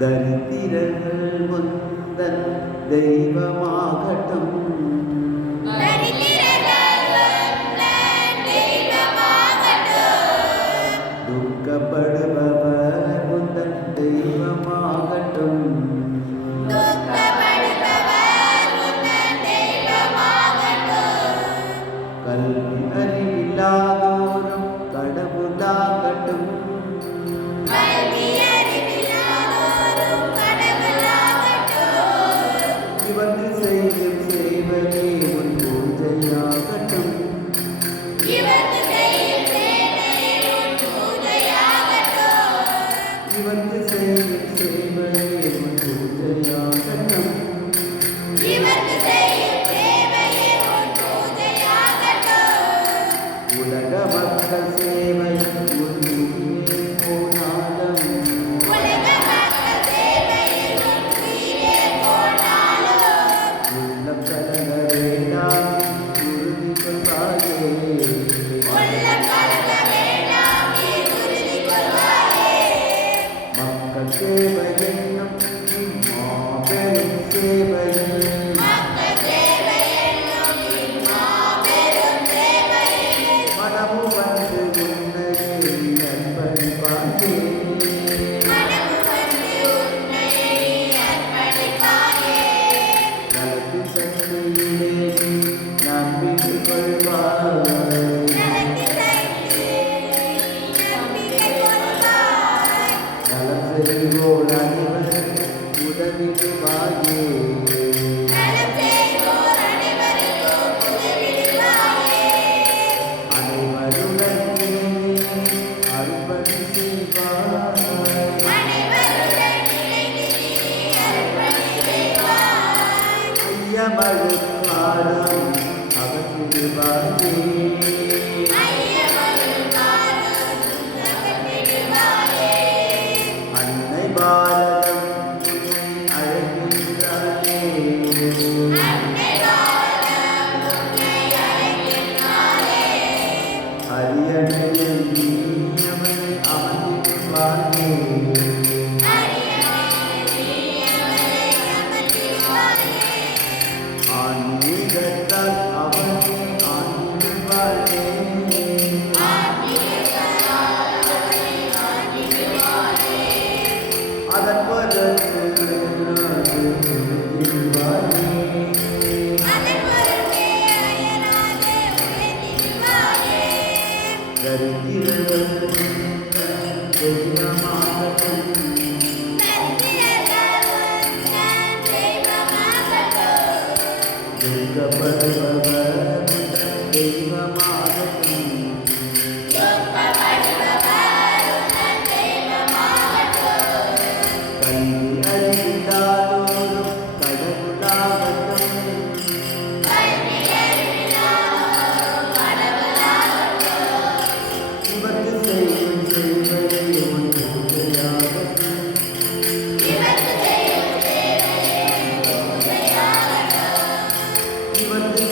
தரித்திரர்கள் முந்தன் தெய்வமாகட்டும். துக்கப்படுபவர் முந்தன் தெய்வமாகட்டும். கல்வி அறிவில்லாதோரும் கடவுளாகட்டும். இவர்கள் செய்யும் சேவையே உன் பூஜையாகட்டும். இவர்கள் செய்யும் சேவையே உன் பூஜையாகட்டும். உலக மக்கள் சேவை உன் உயிரே போனாலும். உள்ளம் கலங்க வேண்டாம் உறுதி கொள்வாயே. மக்கள் சேவை என்னும் மாபெரும் சேவையில் மனமு வந்து உன்னையே அர்ப்பணிப்பாயே. நலத்து சக்தியிலே நம்பிக்கை கொள்வாய். நலம் செய்வோர் அனைவருக்கும் உதவிடுவாயே. அனைவருடன் இணைந்து அர்ப்பணி செய்வாய். ஐயமழுக்காரம் அகற்றிடுவாயே. அன்னை பாரதம் உன்னை அழைக்கின்றாயே. அரியணையில் நீ அவனை அமர்ந்திடுவாயே. ஆன்மீகத்தால் அவனை ஆண்டிடுவாயே. அதன் பொருட்டு உயர்த்திடுவாயே. தரித்திரர்கள் தெய்வமாகட்டும். துக்கப்படுபவர் தெய்வமாகட்டும். கல்வி அறிந்தாலோரும் கடவுளாகட்டும். இவர்கள் செய்யும் சேவையே உன் பூஜையாகட்டும். இவர்கள்